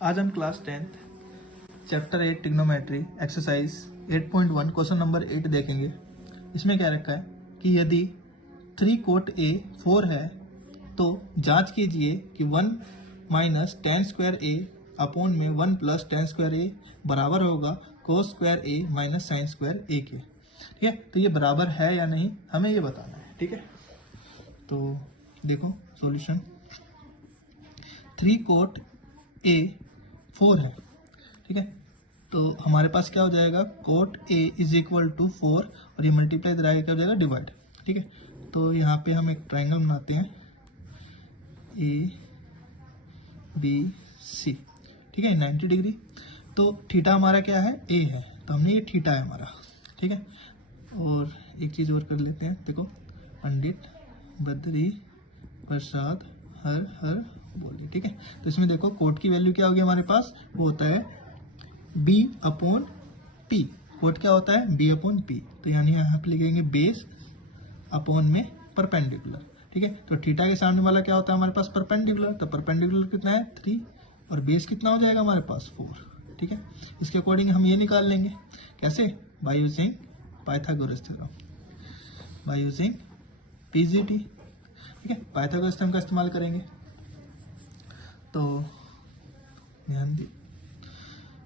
आज हम class 10th chapter 8 trigonometry exercise 8.1 question number 8 देखेंगे। इसमें क्या रखा है कि यदि 3 कोट ए 4 है तो जांच कीजिए कि 1 माइनस टेन स्क्वायर ए अपॉन में 1 प्लस टेन स्क्वायर ए बराबर होगा कोस स्क्वायर ए माइनस साइन स्क्वायर ए के। ठीक है, तो ये बराबर है या नहीं हमें ये बताना है। ठीक है, तो देखो सॉल्यूशन 3 कोट ए 4 है। ठीक है, तो हमारे पास क्या हो जाएगा quote a is equal to 4 और ये मल्टीप्लाई इधर आगे क्या हो जाएगा डिवाइड। ठीक है, तो यहाँ पे हम एक ट्रायंगल बनाते हैं ए बी सी। ठीक है, 90 डिग्री। तो थीटा हमारा क्या है ए है, तो हमने ये थीटा है हमारा। ठीक है, और एक चीज़ और कर लेते हैं। देखो पंडित बद्री प्रसाद हर हर बोली। ठीक है, तो इसमें देखो कोट की वैल्यू क्या होगी हमारे पास, वो होता है b अपॉन पी। कोट क्या होता है b अपॉन पी, तो यानी यहाँ पे लिखेंगे बेस अपॉन में परपेंडिकुलर। ठीक है, तो थीटा के सामने वाला क्या होता है हमारे पास परपेंडिकुलर, तो परपेंडिकुलर कितना है 3 और बेस कितना हो जाएगा हमारे पास 4। ठीक है, इसके अकॉर्डिंग हम ये निकाल लेंगे कैसे, by using Pythagoras theorem, by using PGT. ठीक है, पाइथागोरस थ्योरम का इस्तेमाल करेंगे। तो ध्यान दी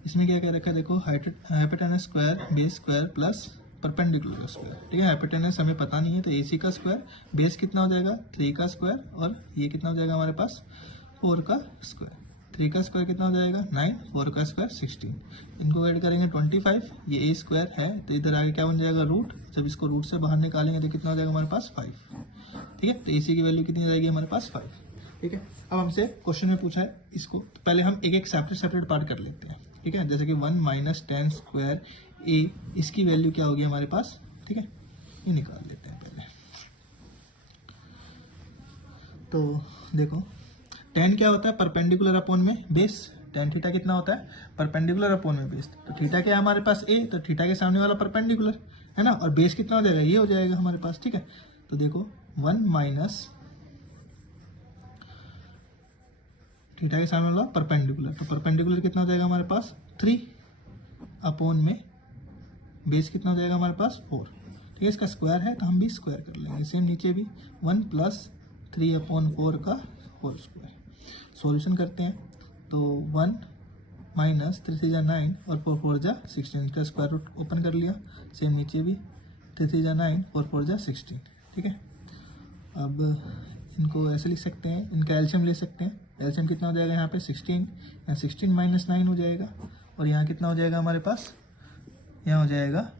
इसमें क्या क्या रखा है, देखो hypotenuse square base square plus perpendicular square. ठीक है, हाइपोटेनस हमें पता नहीं है तो एसी का स्क्वायर, बेस कितना हो जाएगा 3 का स्क्वायर और ये कितना हो जाएगा हमारे पास 4 का स्क्वायर। 3 का स्क्वायर कितना हो जाएगा 9, 4 का स्क्वायर 16। इनको ऐड करेंगे 25, ये ए स्क्वायर है तो इधर आगे क्या बन जाएगा रूट। जब इसको रूट से बाहर निकालेंगे तो कितना हो जाएगा हमारे पास 5। ठीक है, तो एसी की वैल्यू कितनी जाएगी हमारे पास 5। ठीक है, अब हमसे क्वेश्चन में पूछा है इसको, तो पहले हम एक एक सेपरेट पार्ट कर लेते हैं। ठीक है, जैसे कि 1 माइनस टेन स्क्वायर ए, इसकी वैल्यू क्या होगी हमारे पास। ठीक है, ये निकाल लेते हैं पहले। तो देखो टेन क्या होता है परपेंडिकुलर अपॉन में बेस, टेन थीटा कितना होता है परपेंडिकुलर अपॉन में बेस। तो थीटा क्या है हमारे पास ए, तो थीटा के सामने वाला परपेंडिकुलर है ना, और बेस कितना हो जाएगा ये हो जाएगा हमारे पास। ठीक है, तो देखो 1 माइनस थीटा के सामने वाला परपेंडिकुलर, तो परपेंडिकुलर कितना हो जाएगा हमारे पास 3 अपॉन में बेस कितना हो जाएगा हमारे पास 4। ठीक है, इसका स्क्वायर है तो हम भी स्क्वायर कर लेंगे, सेम नीचे भी 1 प्लस 3 अपॉन 4 का होल स्क्वायर। सॉल्यूशन करते हैं तो 1 माइनस 3 3 जा 9 और 4 4 जा 16, इसका स्क्वायर रूट ओपन कर लिया, सेम नीचे भी 3 3 जा 9 और 4 जा 16। ठीक है, अब इनको ऐसे लिख सकते हैं, इनका एलसीएम ले सकते हैं। एलसीएम कितना हो जाएगा यहाँ पे 16, यहाँ 16 माइनस 9 हो जाएगा और यहाँ कितना हो जाएगा हमारे पास, यहाँ हो जाएगा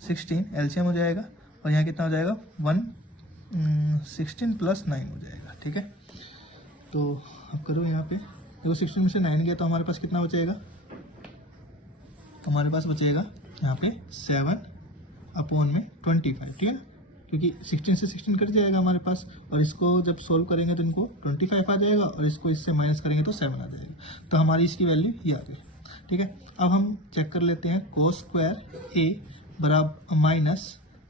16 एलसीएम हो जाएगा और यहाँ कितना हो जाएगा 16 प्लस 9 हो जाएगा। ठीक है, तो अब करो यहाँ पे देखो 16 में से 9 गया तो हमारे पास कितना बचेगा, हमारे पास बचेगा यहाँ पे 7 अपॉन में 25। ठीक है, क्योंकि 16 से 16 कट जाएगा हमारे पास और इसको जब सोल्व करेंगे तो इनको 25 आ जाएगा और इसको इससे माइनस करेंगे तो 7 आ जाएगा, तो हमारी इसकी वैल्यू ये आ गई। ठीक है, अब हम चेक कर लेते हैं कोस स्क्वायर ए बराबर माइनस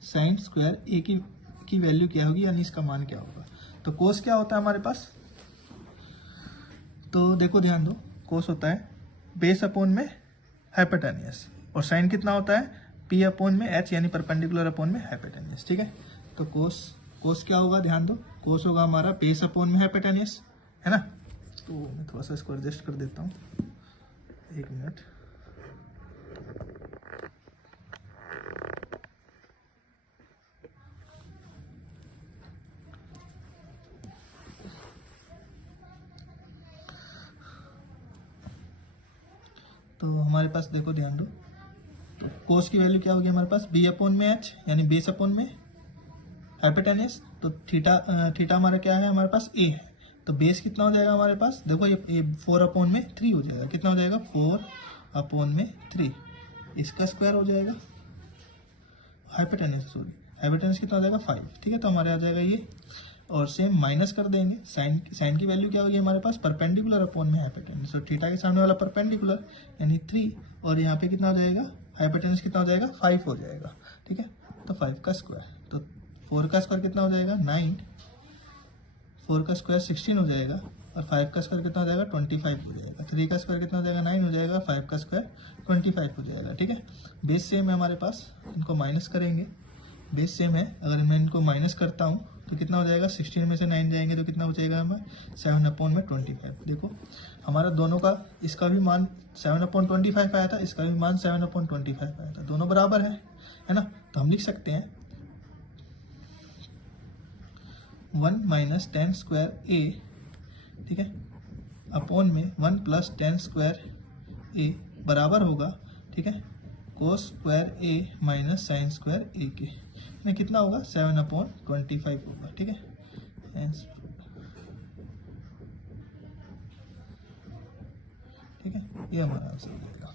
साइन स्क्वायर ए की वैल्यू क्या होगी, यानी इसका मान क्या होगा। तो कोस क्या होता है हमारे पास, तो देखो ध्यान दो, कोस होता है बेस अपॉन में हाइपोटेनियस और साइन कितना होता है पी अपॉन में एच, यानी परपेंडिकुलर अपॉन में हाइपोटेनियस। ठीक है, तो कोस क्या होगा ध्यान दो, कोस होगा हमारा बेस अपॉन में हाइपोटेनियस है ना। तो मैं थोड़ा सा इसको एडजस्ट कर देता हूँ, एक मिनट। तो हमारे पास देखो ध्यान दो, तो कोस की वैल्यू क्या होगी हमारे पास बी अपॉन में एच, यानी बेस अपॉन में हाइपोटेनियस। तो थीटा हमारा क्या है हमारे पास ए है, तो बेस कितना हो जाएगा हमारे पास, देखो ये 4 अपॉन में 3 हो जाएगा, कितना हो जाएगा 4 अपॉन में 3, इसका स्क्वायर हो जाएगा हाइपोटेनियस कितना हो जाएगा 5। ठीक है, तो हमारे आ जाएगा ये, और सेम माइनस कर देंगे साइन की वैल्यू क्या होगी हमारे पास परपेंडिकुलर अपॉन में हाइपोटेनियस, तो थीटा के सामने वाला परपेंडिकुलर यानी 3 और यहाँ पे कितना हो जाएगा हाइपोटेनियस कितना हो जाएगा 5 हो जाएगा। ठीक है, तो 5 का स्क्वायर, तो 4 का स्क्वायर कितना हो जाएगा 9, 4 का स्क्वायर 16 हो जाएगा और 5 का स्क्वायर कितना हो जाएगा 25 हो जाएगा। 3 का स्क्वायर कितना हो जाएगा 9 हो जाएगा। 5 का स्क्वायर 25 हो जाएगा। ठीक है, बेस सेम है हमारे पास, इनको माइनस करेंगे, बेस सेम है, अगर मैं इनको माइनस करता हूँ तो कितना हो जाएगा 16 में से 9 जाएंगे तो कितना बचेगा हमें 7/25। देखो हमारा दोनों का, इसका भी मान 7/25 आया था, इसका भी मान 7/25 आया था, दोनों बराबर है ना। तो हम लिख सकते हैं 1 माइनस टेन स्क्वायर ए, ठीक है, अपॉन में 1 प्लस टेन स्क्वायर ए बराबर होगा, ठीक है, कोस स्क्वायर ए माइनस साइन स्क्वायर ए के, में कितना होगा 7/25 होगा। ठीक है, ठीक है, ये हमारा आंसर हो जाएगा।